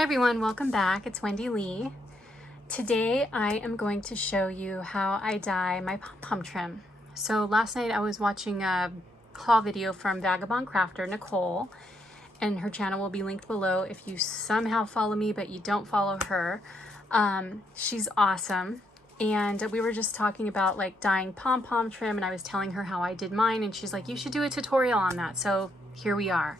Hi everyone, welcome back. It's Wendy Lee. Today I am going to show you how I dye my pom-pom trim. So last night I was watching a haul video from Vagabond Crafter, Nicole, and her channel will be linked below if you somehow follow me but you don't follow her. She's awesome. And we were just talking about like dyeing pom-pom trim, and I was telling her how I did mine, and she's like, you should do a tutorial on that. So here we are.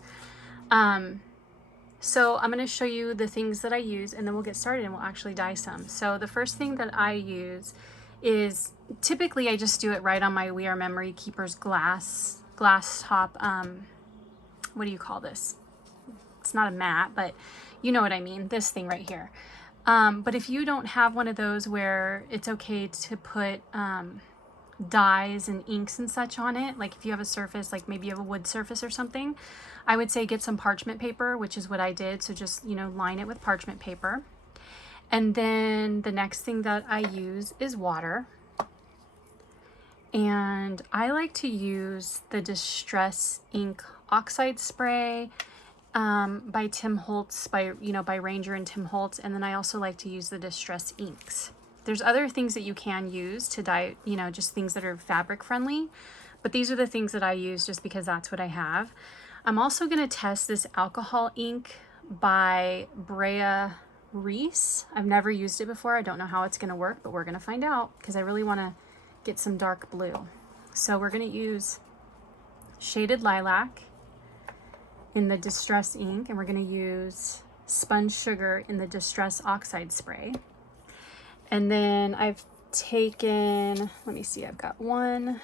So I'm going to show you the things that I use, and then we'll get started and we'll actually dye some. So the first thing that I use is, typically I just do it right on my We Are Memory Keepers glass top, what do you call this? It's not a mat, but you know what I mean, this thing right here. But if you don't have one of those where it's okay to put dyes and inks and such on it, like if you have a surface, like maybe you have a wood surface or something, I would say get some parchment paper, which is what I did. So just, you know, line it with parchment paper. And then the next thing that I use is water. And I like to use the Distress Ink Oxide Spray by Tim Holtz, by Ranger and Tim Holtz. And then I also like to use the Distress Inks. There's other things that you can use to dye, you know, just things that are fabric friendly, but these are the things that I use just because that's what I have. I'm also going to test this alcohol ink by Brea Reese. I've never used it before. I don't know how it's going to work, but we're going to find out because I really want to get some dark blue. So we're going to use Shaded Lilac in the Distress Ink, and we're going to use Sponge Sugar in the Distress Oxide Spray. And then I've taken, let me see, I've got 1,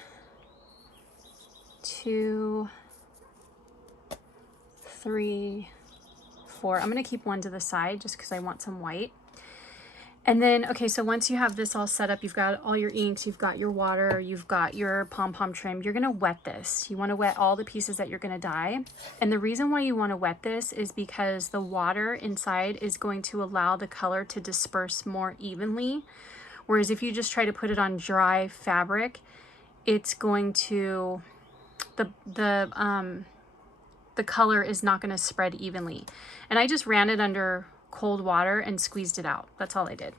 2, 3, 4. I'm going to keep one to the side just because I want some white. And then, okay, so once you have this all set up, you've got all your inks, you've got your water, you've got your pom-pom trim, you're going to wet this. You want to wet all the pieces that you're going to dye. And the reason why you want to wet this is because the water inside is going to allow the color to disperse more evenly. Whereas if you just try to put it on dry fabric, it's going to, the color is not going to spread evenly. And I just ran it under cold water and squeezed it out. That's all I did.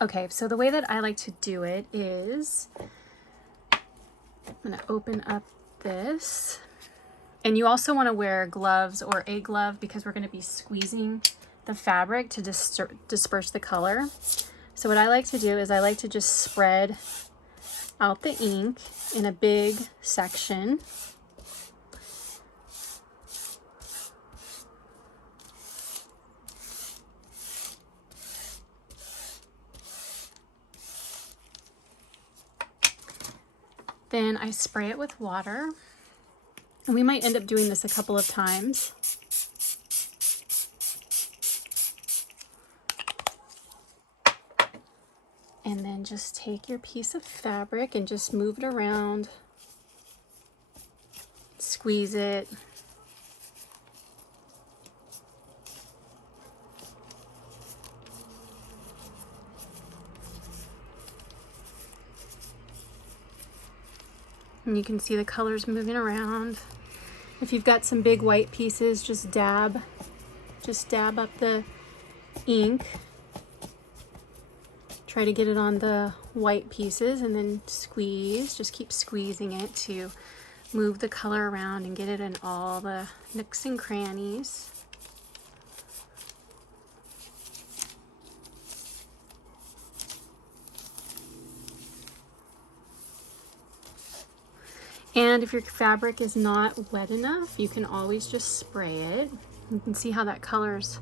Okay, so the way that I like to do it is, I'm going to open up this. And you also want to wear gloves or a glove because we're going to be squeezing the fabric to disperse the color. So what I like to do is I like to just spread out the ink in a big section. Then I spray it with water, and we might end up doing this a couple of times. And then just take your piece of fabric and just move it around, squeeze it. And you can see the colors moving around. If you've got some big white pieces, just dab up the ink. Try to get it on the white pieces and then squeeze. Just keep squeezing it to move the color around and get it in all the nooks and crannies. And if your fabric is not wet enough, you can always just spray it. You can see how that color's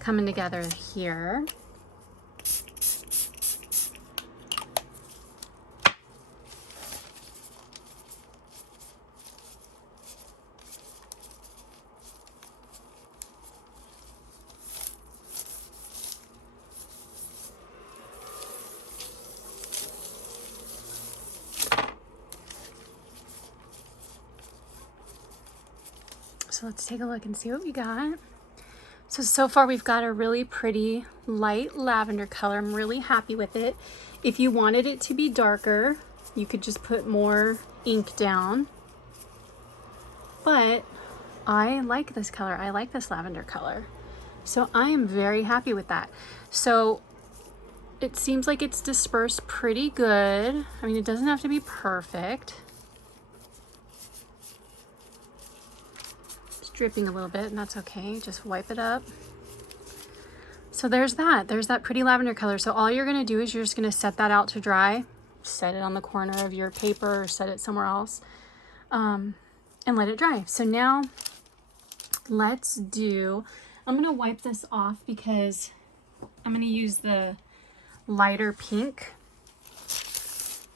coming together here. So let's take a look and see what we got. So far we've got a really pretty light lavender color. I'm really happy with it. If you wanted it to be darker, you could just put more ink down. But I like this color. I like this lavender color. So I am very happy with that. So it seems like it's dispersed pretty good. I mean, it doesn't have to be perfect. It's dripping a little bit, and that's okay. Just wipe it up. So there's that. There's that pretty lavender color. So all you're gonna do is you're just gonna set that out to dry. Set it on the corner of your paper or set it somewhere else, and let it dry. So now I'm gonna wipe this off because I'm gonna use the lighter pink,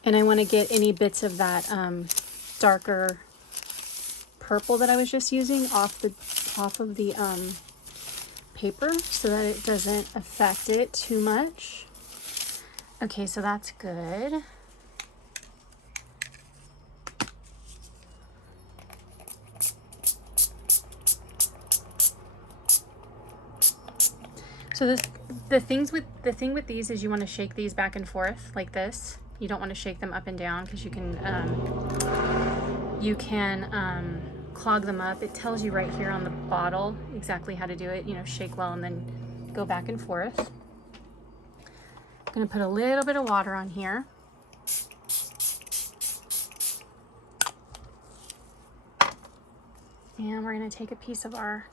and I want to get any bits of that darker purple that I was just using off of the paper so that it doesn't affect it too much. Okay, so that's good. So the thing with these is you want to shake these back and forth like this. You don't want to shake them up and down because you can clog them up. It tells you right here on the bottle exactly how to do it. You know, shake well and then go back and forth. I'm going to put a little bit of water on here. And we're going to take a piece of our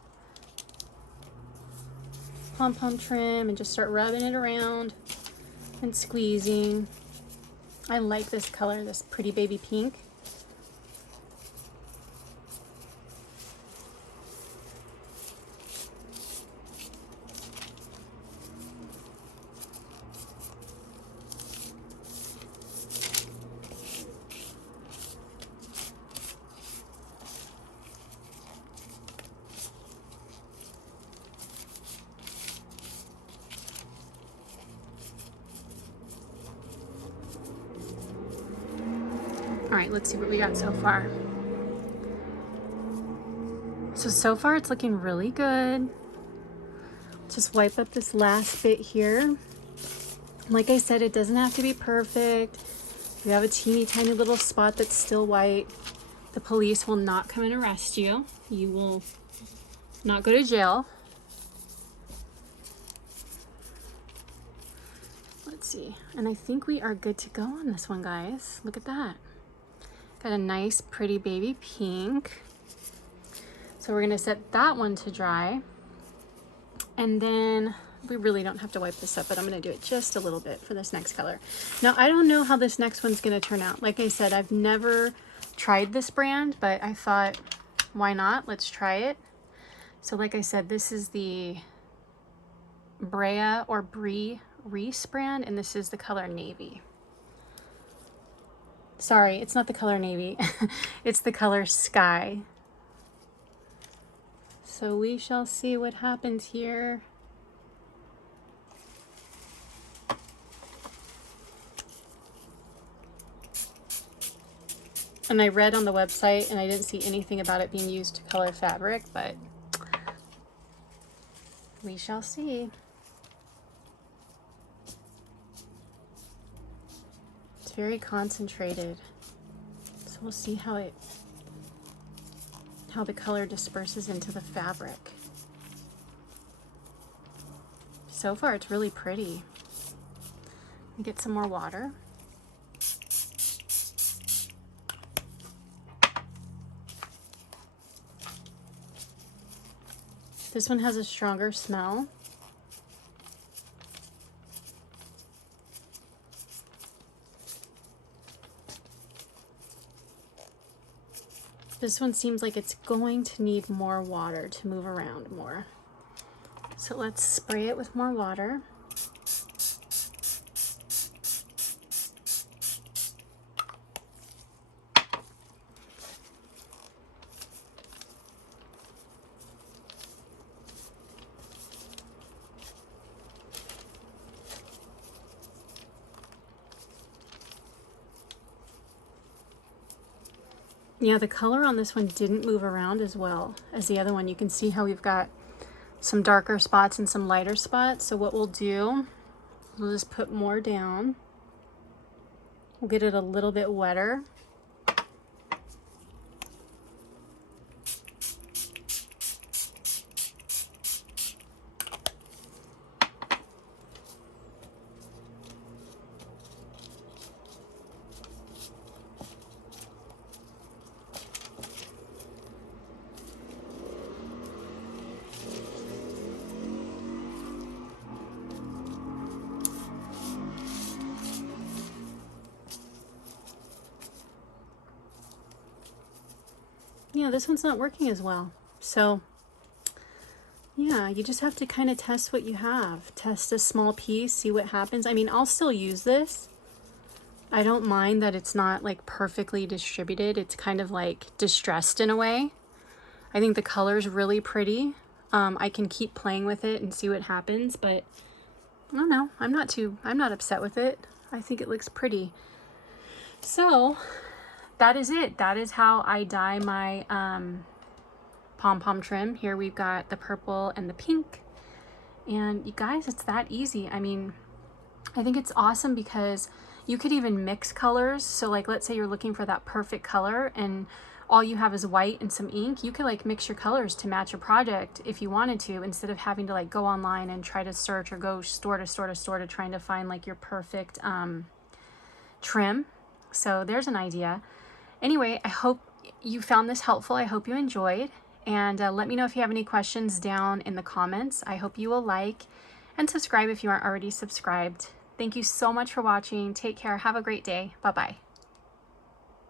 pom-pom trim and just start rubbing it around and squeezing. I like this color, this pretty baby pink. All right, let's see what we got so far. So far it's looking really good. Just wipe up this last bit here. Like I said, it doesn't have to be perfect. If you have a teeny tiny little spot that's still white, the police will not come and arrest you. You will not go to jail. Let's see. And I think we are good to go on this one, guys. Look at that. Got a nice pretty baby pink. So we're gonna set that one to dry. And then we really don't have to wipe this up, but I'm gonna do it just a little bit for this next color. Now, I don't know how this next one's gonna turn out. Like I said, I've never tried this brand, but I thought, why not? Let's try it. So like I said, this is the Brea or Brie Reese brand, and this is the color navy. Sorry, it's not the color navy. It's the color sky. So we shall see what happens here. And I read on the website and I didn't see anything about it being used to color fabric, but we shall see. It's very concentrated. So we'll see how the color disperses into the fabric. So far it's really pretty. Get some more water. This one has a stronger smell. This one seems like it's going to need more water to move around more. So let's spray it with more water. Yeah, the color on this one didn't move around as well as the other one. You can see how we've got some darker spots and some lighter spots. So what we'll do, we'll just put more down. We'll get it a little bit wetter. yeah, this one's not working as well. So yeah, you just have to kind of test what you have. Test a small piece, see what happens. I mean, I'll still use this. I don't mind that it's not like perfectly distributed. It's kind of like distressed in a way. I think the color's really pretty. I can keep playing with it and see what happens, but I don't know. I'm not upset with it. I think it looks pretty. So that is it. That is how I dye my pom-pom trim. Here we've got the purple and the pink. And you guys, it's that easy. I mean, I think it's awesome because you could even mix colors. So like, let's say you're looking for that perfect color and all you have is white and some ink. You could like mix your colors to match your project if you wanted to, instead of having to like go online and try to search or go store to store to store to trying to find like your perfect trim. So there's an idea. Anyway, I hope you found this helpful. I hope you enjoyed. And let me know if you have any questions down in the comments. I hope you will like and subscribe if you aren't already subscribed. Thank you so much for watching. Take care. Have a great day. Bye-bye.